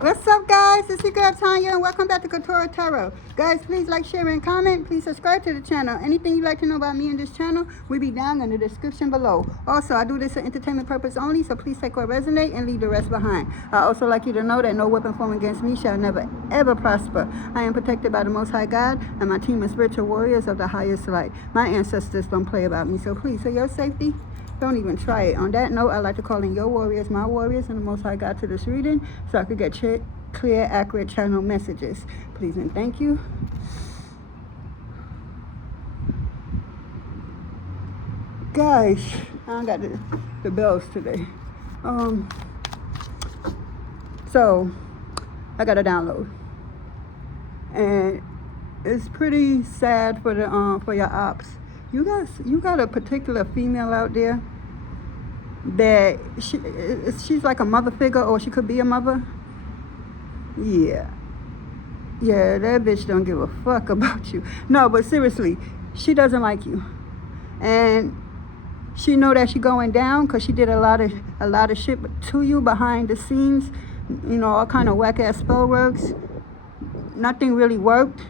What's up, guys? It's your girl Tanya, and welcome back to Quetrah Tarot. Guys, please like, share, and comment. Please subscribe to the channel. Anything you'd like to know about me and this channel will be down in the description below. Also, I do this for entertainment purpose only, so please take what resonate and leave the rest behind. I also like you to know that no weapon formed against me shall never, ever prosper. I am protected by the Most High God, and my team of spiritual warriors of the highest light. My ancestors don't play about me, so please, for your safety, don't even try it. On that note, I'd like to call in your warriors, my warriors, and the Most High God to this reading so I could get clear, accurate channel messages. Please and thank you. Guys, I don't got the bells today. So, I got a download. And it's pretty sad for the for your ops. You got a particular female out there that she's like a mother figure, or she could be a mother. Yeah, that bitch don't give a fuck about you. No, but seriously, she doesn't like you, and she know that she going down because she did a lot of shit to you behind the scenes. You know, all kind of whack ass spell works. Nothing really worked.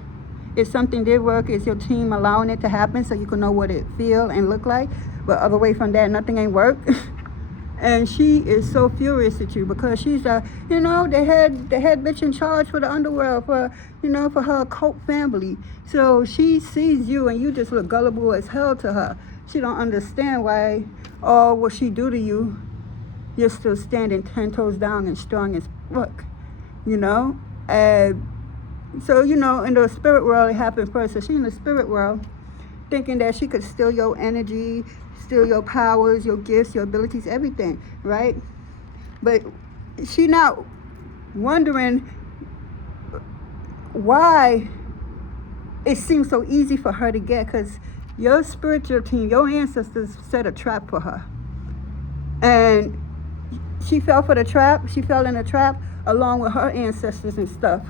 If something did work, it's your team allowing it to happen so you can know what it feel and look like. But other way from that, nothing ain't worked. And she is so furious at you because she's the head bitch in charge for the underworld, for her occult family. So she sees you and you just look gullible as hell to her. She don't understand why all what she do to you, you're still standing 10 toes down and strong as fuck, So, in the spirit world, it happened first. So she in the spirit world thinking that she could steal your energy, steal your powers, your gifts, your abilities, everything, right? But she not wondering why it seems so easy for her to get, because your spiritual team, your ancestors set a trap for her. And she fell for the trap. She fell in the trap along with her ancestors and stuff.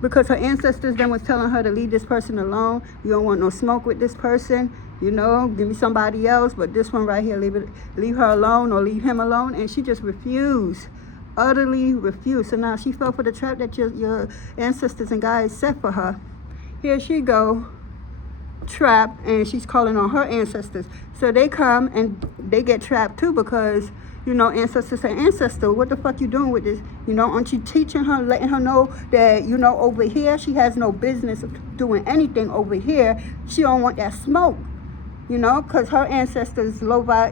Because her ancestors then was telling her to leave this person alone. You don't want no smoke with this person. Give me somebody else. But this one right here, leave her alone or leave him alone. And she just refused, utterly refused. So now she fell for the trap that your ancestors and guides set for her. Here she go, trapped, and she's calling on her ancestors. So they come and they get trapped too because ancestor say, ancestor, what the fuck you doing with this? Aren't you teaching her, letting her know that, over here, she has no business doing anything over here. She don't want that smoke, because her ancestors low by,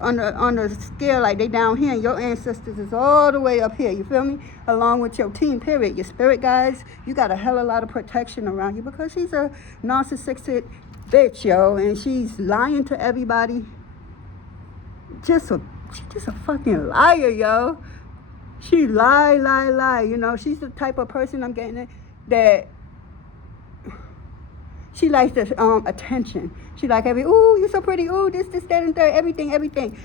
on the scale, like they down here, and your ancestors is all the way up here, you feel me? Along with your team, period. Your spirit guides, you got a hell of a lot of protection around you because she's a narcissistic bitch, yo, and she's lying to everybody. She's just a fucking liar, yo. She lie. She's the type of person I'm getting it that she likes the attention. She like ooh, you're so pretty, ooh, this, that, and third, everything.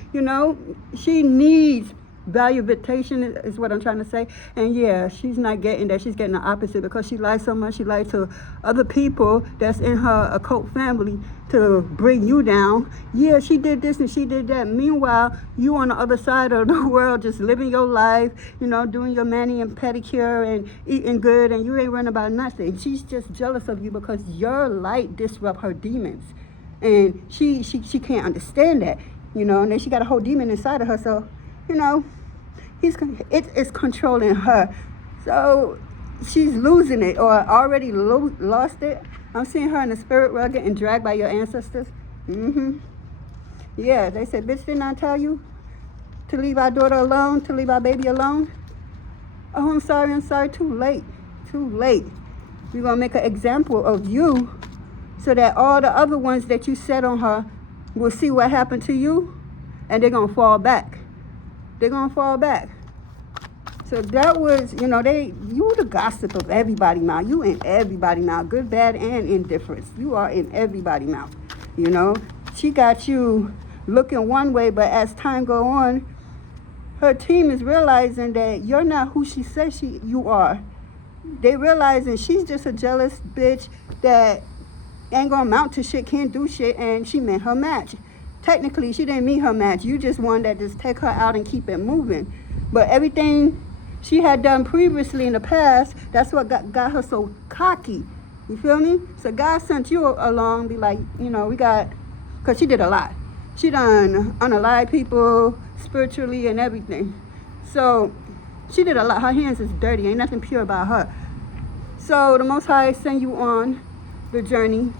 She needs valuation is what I'm trying to say. And yeah, she's not getting that. She's getting the opposite because she lies so much. She lies to other people that's in her occult family to bring you down. Yeah, she did this and she did that. Meanwhile, you on the other side of the world just living your life, doing your mani and pedicure and eating good, and you ain't worrying about nothing. She's just jealous of you because your light disrupt her demons. And she can't understand that, and then she got a whole demon inside of her, so it is controlling her. So she's losing it or already lost it. I'm seeing her in the spirit world getting dragged by your ancestors. Yeah, they said, bitch, didn't I tell you to leave our daughter alone, to leave our baby alone? Oh, I'm sorry, too late. We're going to make an example of you so that all the other ones that you set on her will see what happened to you, and they're going to fall back. So that was, you the gossip of everybody mouth. You in everybody mouth, good, bad, and indifference. You are in everybody mouth, She got you looking one way, but as time go on, her team is realizing that you're not who she says you are. They realizing she's just a jealous bitch that ain't gonna amount to shit, can't do shit, and she meant her match. Technically, she didn't meet her match. You just one that just take her out and keep it moving. But everything she had done previously in the past. That's what got her so cocky. You feel me? So God sent you along, be like, you know, we got, because she did a lot. She done unalive people spiritually and everything. So she did a lot. Her hands is dirty. Ain't nothing pure about her. So the Most High send you on the journey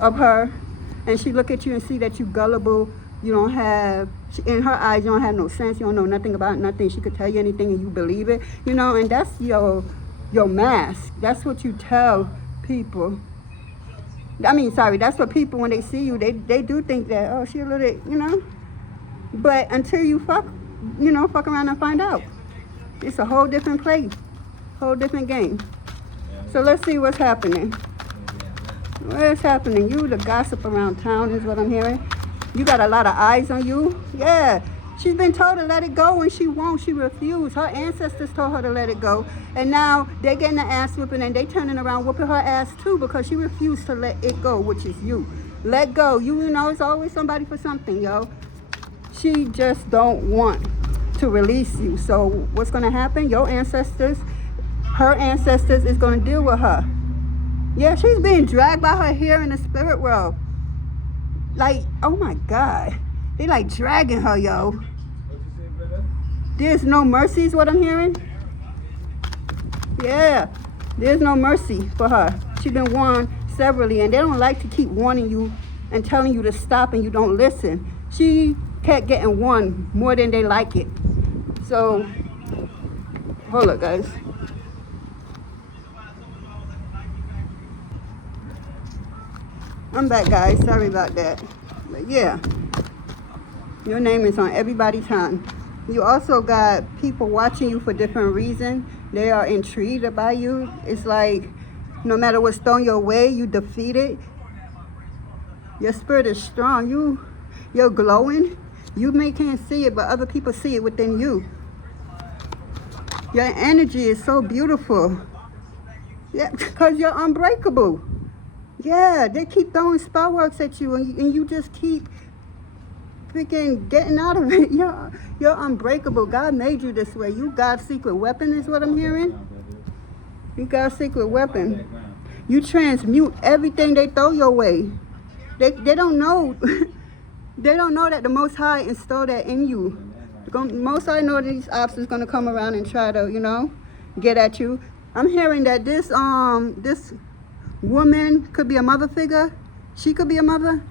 of her, and she look at you and see that you gullible. You don't have, in her eyes, you don't have no sense. You don't know nothing about nothing. She could tell you anything and you believe it. You know, and that's your mask. That's what you tell people. That's what people, when they see you, they do think that, oh, she a little, you know. But until you fuck around and find out. It's a whole different place, whole different game. So let's see what's happening. What is happening? You the gossip around town is what I'm hearing. You got a lot of eyes on you. Yeah. She's been told to let it go and she won't. She refused. Her ancestors told her to let it go. And now they're getting the ass whooping and they turning around whooping her ass too because she refused to let it go, which is you. Let go. You know, it's always somebody for something, yo. She just don't want to release you. So what's going to happen? Your ancestors, her ancestors is going to deal with her. Yeah, she's being dragged by her hair in the spirit world. Like, oh my God. They like dragging her, yo. There's no mercy is what I'm hearing. Yeah, there's no mercy for her. She's been warned severally, and they don't like to keep warning you and telling you to stop and you don't listen. She kept getting warned more than they like it. So, hold up, guys. I'm back, guys. Sorry about that. But yeah. Your name is on everybody's tongue. You also got people watching you for different reasons. They are intrigued by you. It's like no matter what's thrown your way, you defeat it. Your spirit is strong. You're glowing. You can't see it, but other people see it within you. Your energy is so beautiful. Yeah, because you're unbreakable. Yeah, they keep throwing spell works at you, and you just keep freaking getting out of it. You're unbreakable. God made you this way. You God's secret weapon is what I'm hearing. You God's secret weapon. You transmute everything they throw your way. They don't know. They don't know that the Most High installed that in you. The Most High know that these obstacles going to come around and try to, get at you. I'm hearing that this woman could be a mother figure. She could be a mother.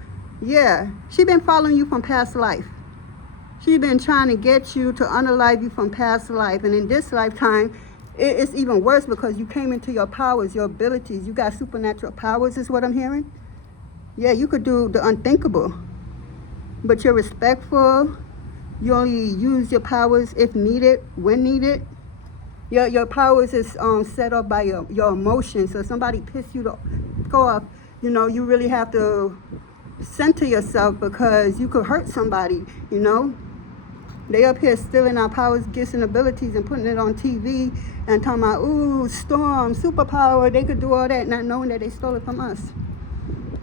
Yeah, she been following you from past life. She been trying to get you to unalive you from past life. And in this lifetime, it's even worse because you came into your powers, your abilities. You got supernatural powers is what I'm hearing. Yeah, you could do the unthinkable. But you're respectful. You only use your powers if needed, when needed. Your powers is set up by your emotions. So if somebody piss you off, you really have to center yourself because you could hurt somebody, They up here stealing our powers, gifts, and abilities and putting it on TV and talking about, ooh, storm, superpower. They could do all that not knowing that they stole it from us.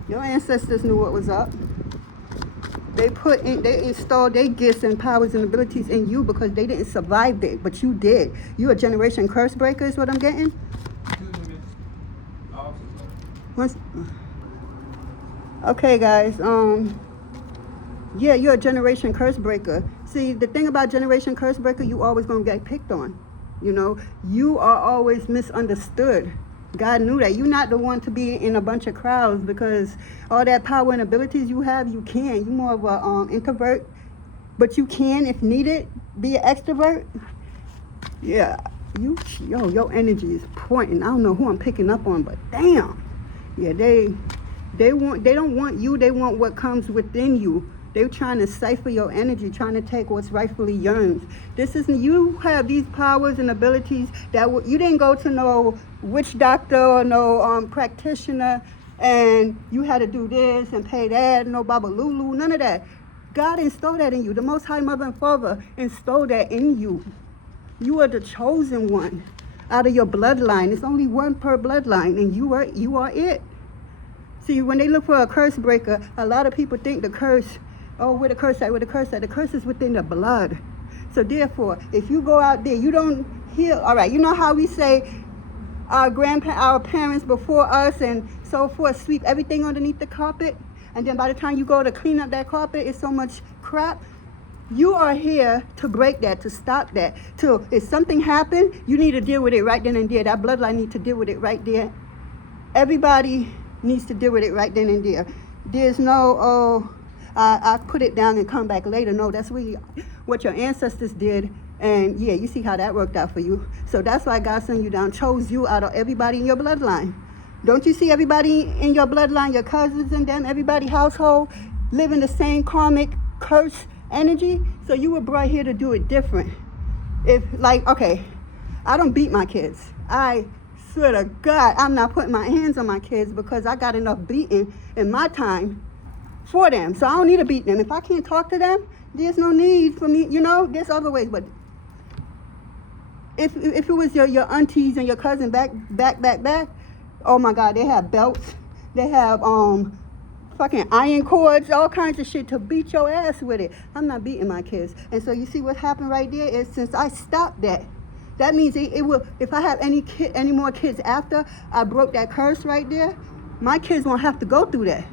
Your ancestors knew what was up. They installed their gifts and powers and abilities in you because they didn't survive it, but you did. You a generation curse breaker is what I'm getting. Okay, guys. Yeah, you're a generation curse breaker. See, the thing about generation curse breaker, you always gonna get picked on. You are always misunderstood. God knew that. You're not the one to be in a bunch of crowds because all that power and abilities you have, you can. You're more of an introvert, but you can, if needed, be an extrovert. Yeah, your energy is pointing. I don't know who I'm picking up on, but damn. Yeah, they don't want you. They want what comes within you. They're trying to cipher your energy, trying to take what's rightfully yours. You have these powers and abilities that you didn't go to no witch doctor or no practitioner, and you had to do this and pay that, no babalulu, none of that. God installed that in you. The Most High Mother and Father installed that in you. You are the chosen one out of your bloodline. It's only one per bloodline, and you are it. See, when they look for a curse breaker, a lot of people think the curse, where the curse at, where the curse at? The curse is within the blood. So therefore, if you go out there, you don't heal. All right, you know how we say our parents before us and so forth sweep everything underneath the carpet, and then by the time you go to clean up that carpet, it's so much crap. You are here to break that, to stop that. To if something happened, you need to deal with it right then and there. That bloodline needs to deal with it right there. Everybody needs to deal with it right then and there. There's no, I put it down and come back later. No, that's really what your ancestors did. And yeah, you see how that worked out for you. So that's why God sent you down, chose you out of everybody in your bloodline. Don't you see everybody in your bloodline, your cousins and them, everybody household, living the same karmic curse energy? So you were brought here to do it different. If like, okay, I don't beat my kids. I swear to God, I'm not putting my hands on my kids because I got enough beating in my time for them. So I don't need to beat them. If I can't talk to them, there's no need for me, there's other ways. But if it was your aunties and your cousin back, oh my God, they have belts. They have fucking iron cords, all kinds of shit to beat your ass with it. I'm not beating my kids. And so you see what happened right there is since I stopped that means it will, if I have any more kids after I broke that curse right there, my kids won't have to go through that.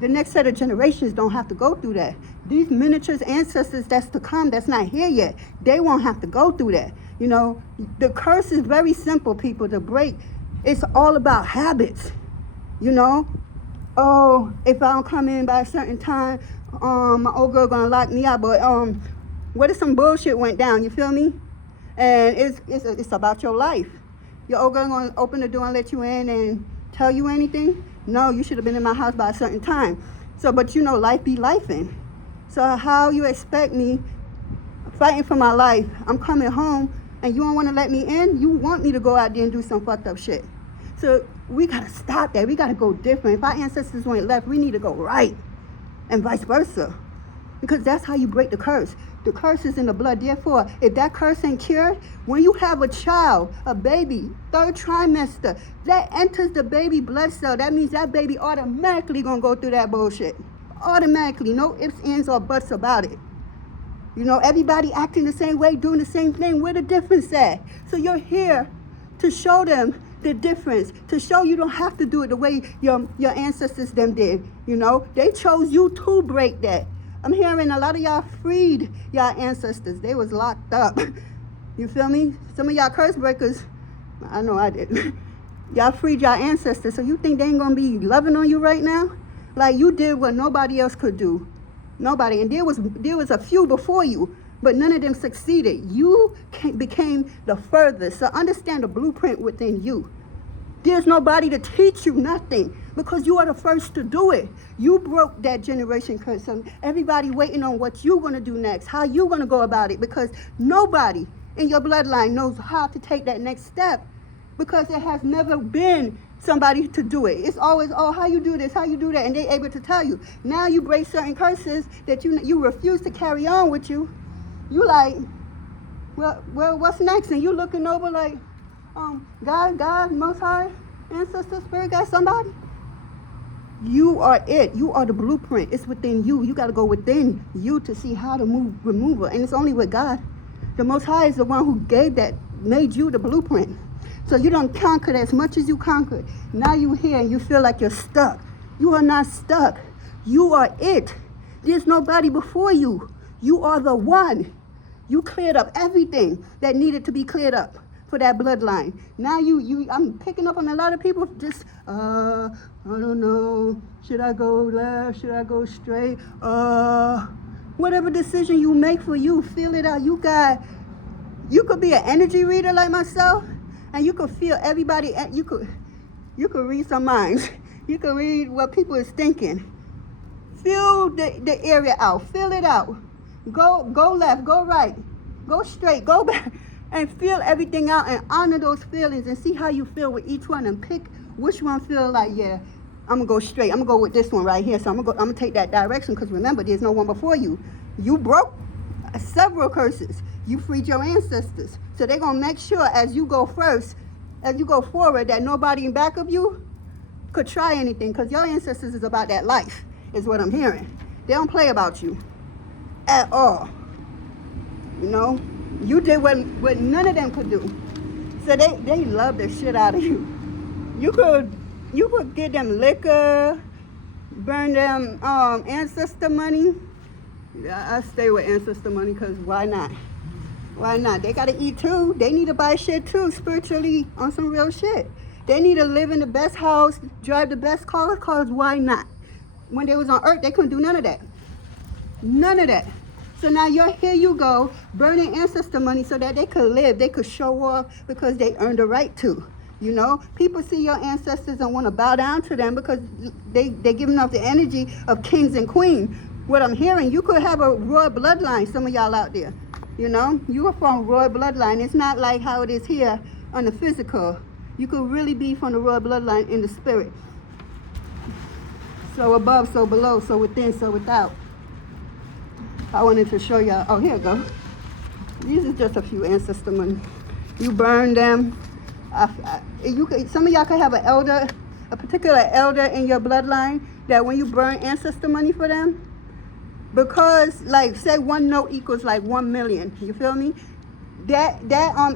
The next set of generations don't have to go through that. These miniatures ancestors that's to come, that's not here yet, they won't have to go through that. The curse is very simple, people, to break. It's all about habits, Oh, if I don't come in by a certain time, my old girl gonna lock me out. But what if some bullshit went down, you feel me? And it's about your life. Your old girl gonna open the door and let you in and tell you anything? No, you should have been in my house by a certain time. So, but life be lifing. So how you expect me fighting for my life? I'm coming home and you don't want to let me in? You want me to go out there and do some fucked up shit. So we gotta stop that. We gotta go different. If our ancestors went left, we need to go right, and vice versa. Because that's how you break the curse. The curse is in the blood. Therefore, if that curse ain't cured, when you have a child, a baby, 3rd trimester, that enters the baby blood cell, that means that baby automatically gonna go through that bullshit. Automatically, no ifs, ands, or buts about it. Everybody acting the same way, doing the same thing. Where the difference at? So you're here to show them the difference, to show you don't have to do it the way your ancestors them did. They chose you to break that. I'm hearing a lot of y'all freed y'all ancestors. They was locked up. You feel me? Some of y'all curse breakers, I know I did. Y'all freed y'all ancestors, so you think they ain't gonna be loving on you right now? Like you did what nobody else could do. Nobody. And there was a few before you, but none of them succeeded. You became the furthest. So understand the blueprint within you. There's nobody to teach you nothing because you are the first to do it. You broke that generation curse. So everybody waiting on what you're going to do next, how you're going to go about it, because nobody in your bloodline knows how to take that next step because there has never been somebody to do it. It's always, oh, how you do this, how you do that, and they're able to tell you. Now you break certain curses that you refuse to carry on with you. You like, well, what's next? And you looking over like, God, Most High, Ancestor, Spirit, God, somebody. You are it. You are the blueprint. It's within you. You got to go within you to see how to remove it. And it's only with God. The Most High is the one who made you the blueprint. So you don't conquer as much as you conquered. Now you're here and you feel like you're stuck. You are not stuck. You are it. There's nobody before you. You are the one. You cleared up everything that needed to be cleared up for that bloodline. Now I'm picking up on a lot of people just, I don't know, should I go left, should I go straight? Whatever decision you make for you, feel it out. You could be an energy reader like myself, and you could feel everybody, you could read some minds. You could read what people is thinking. Feel the area out, feel it out. Go left, go right, go straight, go back. And feel everything out and honor those feelings and see how you feel with each one and pick which one feel like, yeah, I'm gonna go straight. I'm gonna go with this one right here. So I'm gonna take that direction because remember, there's no one before you. You broke several curses. You freed your ancestors. So they're gonna make sure as you go forward, that nobody in back of you could try anything because your ancestors is about that life, is what I'm hearing. They don't play about you at all. You did what none of them could do. So they love the shit out of you. You could give them liquor, burn them ancestor money. I stay with ancestor money because why not? Why not? They gotta eat too. They need to buy shit too, spiritually, on some real shit. They need to live in the best house, drive the best cars, cause why not? When they was on earth, they couldn't do none of that. None of that. So now here you go, burning ancestor money so that they could live, they could show off because they earned the right to. You know, people see your ancestors and want to bow down to them because they're giving off the energy of kings and queens. What I'm hearing, you could have a royal bloodline, some of y'all out there. You know, you are from royal bloodline. It's not like how it is here on the physical. You could really be from the royal bloodline in the spirit. So above, so below, so within, so without. I wanted to show y'all. Oh, here we go. These are just a few ancestor money. You burn them. Some of y'all could have a particular elder in your bloodline that when you burn ancestor money for them, because like say one note equals like 1 million. You feel me? That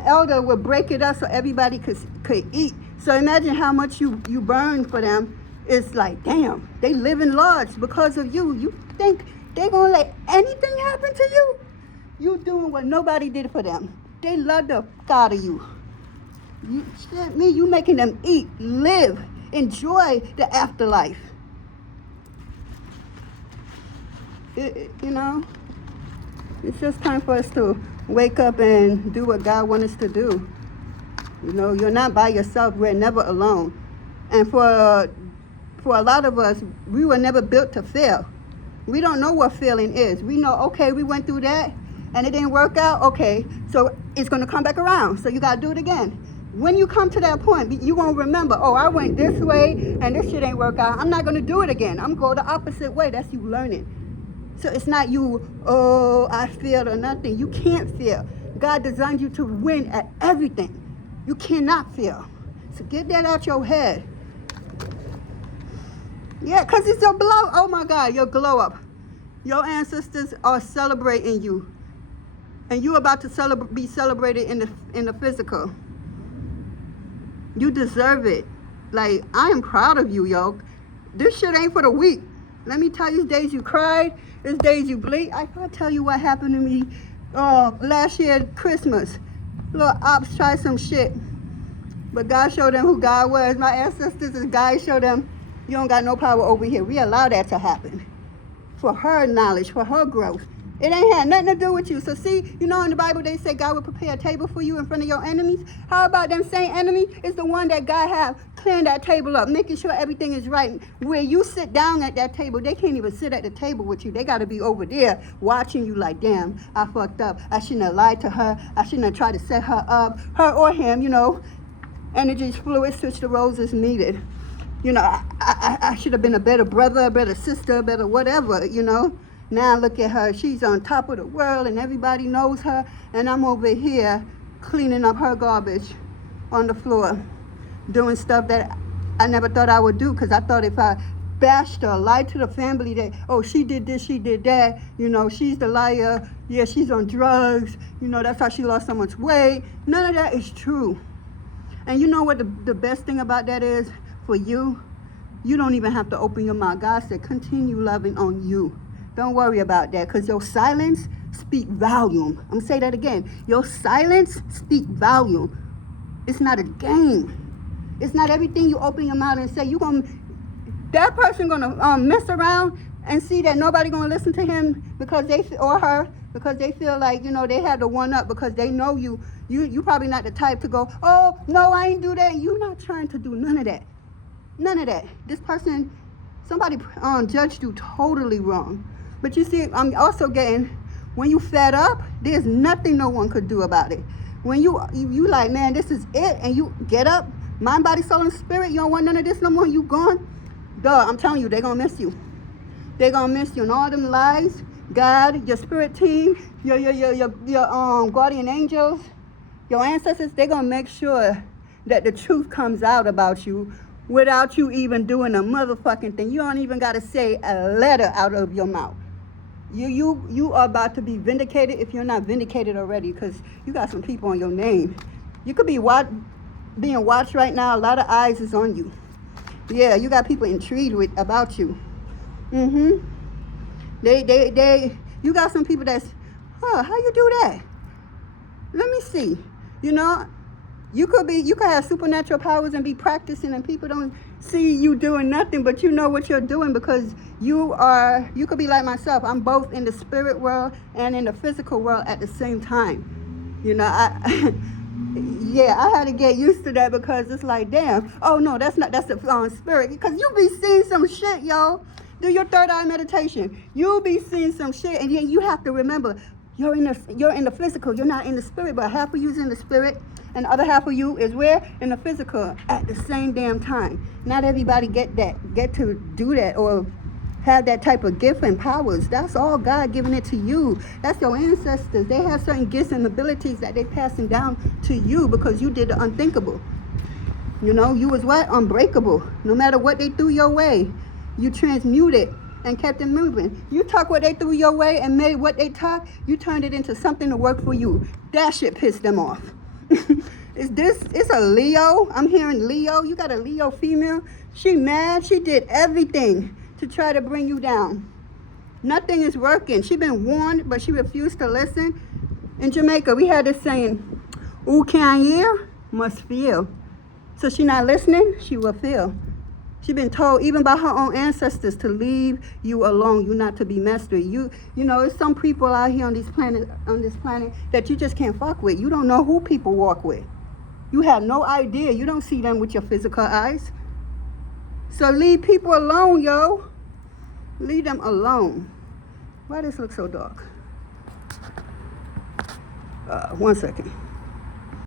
elder would break it up so everybody could eat. So imagine how much you burn for them. It's like, damn, they live in large because of you. You think they gonna let anything happen to you? You doing what nobody did for them. They love the fuck out of you. You making them eat, live, enjoy the afterlife. You know, it's just time for us to wake up and do what God wants us to do. You know, you're not by yourself. We're never alone. And for a lot of us, we were never built to fail. We don't know what failing is. We know, okay, we went through that and it didn't work out. Okay, so it's going to come back around. So you got to do it again. When you come to that point, you won't remember, oh, I went this way and this shit ain't work out. I'm not going to do it again. I'm going the opposite way. That's you learning. So it's not you, oh, I failed or nothing. You can't fail. God designed you to win at everything. You cannot fail. So get that out your head. Yeah, because it's your blow. Oh my God, your glow up. Your ancestors are celebrating you. And you're about to be celebrated in the physical. You deserve it. Like, I am proud of you, yo. This shit ain't for the weak. Let me tell you, these days you cried, these days you bleed. I can't tell you what happened to me last year at Christmas. Little ops tried some shit. But God showed them who God was. My ancestors and God showed them, you don't got no power over here. We allow that to happen. For her knowledge, for her growth. It ain't had nothing to do with you. So see, you know in the Bible they say God will prepare a table for you in front of your enemies. How about them same enemy is the one that God have clearing that table up, making sure everything is right. Where you sit down at that table, they can't even sit at the table with you. They got to be over there watching you like, damn, I fucked up. I shouldn't have lied to her. I shouldn't have tried to set her up, her or him, you know. Energy fluid, switch the roles as needed. You know, I should have been a better brother, a better sister, a better whatever, you know. Now look at her. She's on top of the world and everybody knows her. And I'm over here cleaning up her garbage on the floor. Doing stuff that I never thought I would do because I thought if I bashed her, lied to the family that, oh, she did this, she did that. You know, she's the liar. Yeah, she's on drugs. You know, that's how she lost so much weight. None of that is true. And you know what the best thing about that is for you? You don't even have to open your mouth. God said, continue loving on you. Don't worry about that because your silence speak volume. I'm going to say that again. Your silence speak volume. It's not a game. It's not everything you open your mouth and say. That person going to mess around and see that nobody going to listen to him because or her because they feel like, you know, they had the one up because they know you probably not the type to go, oh, no, I ain't do that. You're not trying to do none of that. None of that. This person, somebody judged you totally wrong. But you see, I'm also getting, when you fed up, there's nothing no one could do about it. When you like, man, this is it, and you get up, mind, body, soul, and spirit, you don't want none of this no more, you gone, duh, I'm telling you, they're going to miss you. They're going to miss you. And all them lies, God, your spirit team, your guardian angels, your ancestors, they're going to make sure that the truth comes out about you without you even doing a motherfucking thing. You don't even got to say a letter out of your mouth. You are about to be vindicated if you're not vindicated already because you got some people on your name. You could be being watched right now. A lot of eyes is on you. Yeah, you got people intrigued about you. You got some people that's, how you do that? Let me see. You know, you could have supernatural powers and be practicing, and people don't see you doing nothing, but you know what you're doing because you could be like myself. I'm both in the spirit world and in the physical world at the same time. You know, yeah, I had to get used to that because it's like, damn, oh no, that's the spirit. Because you be seeing some shit, yo. Do your third eye meditation. You'll be seeing some shit, and then you have to remember, you're in the physical, you're not in the spirit, but half of you's in the spirit, and the other half of you is where? In the physical at the same damn time. Not everybody get to do that or have that type of gift and powers. That's all God giving it to you. That's your ancestors. They have certain gifts and abilities that they passing down to you because you did the unthinkable. You know, you was what? Unbreakable. No matter what they threw your way, you transmuted and kept it moving. You took what they threw your way and made what they took, you turned it into something to work for you. That shit pissed them off. It's a Leo. I'm hearing Leo. You got a Leo female. She mad. She did everything to try to bring you down. Nothing is working. She been warned, but she refused to listen. In Jamaica, we had this saying, who can't hear must feel. So she not listening, she will feel. She been told, even by her own ancestors, to leave you alone. You not to be messed with. You know, there's some people out here on this planet that you just can't fuck with. You don't know who people walk with. You have no idea. You don't see them with your physical eyes. So leave people alone, yo. Leave them alone. Why does this look so dark? 1 second.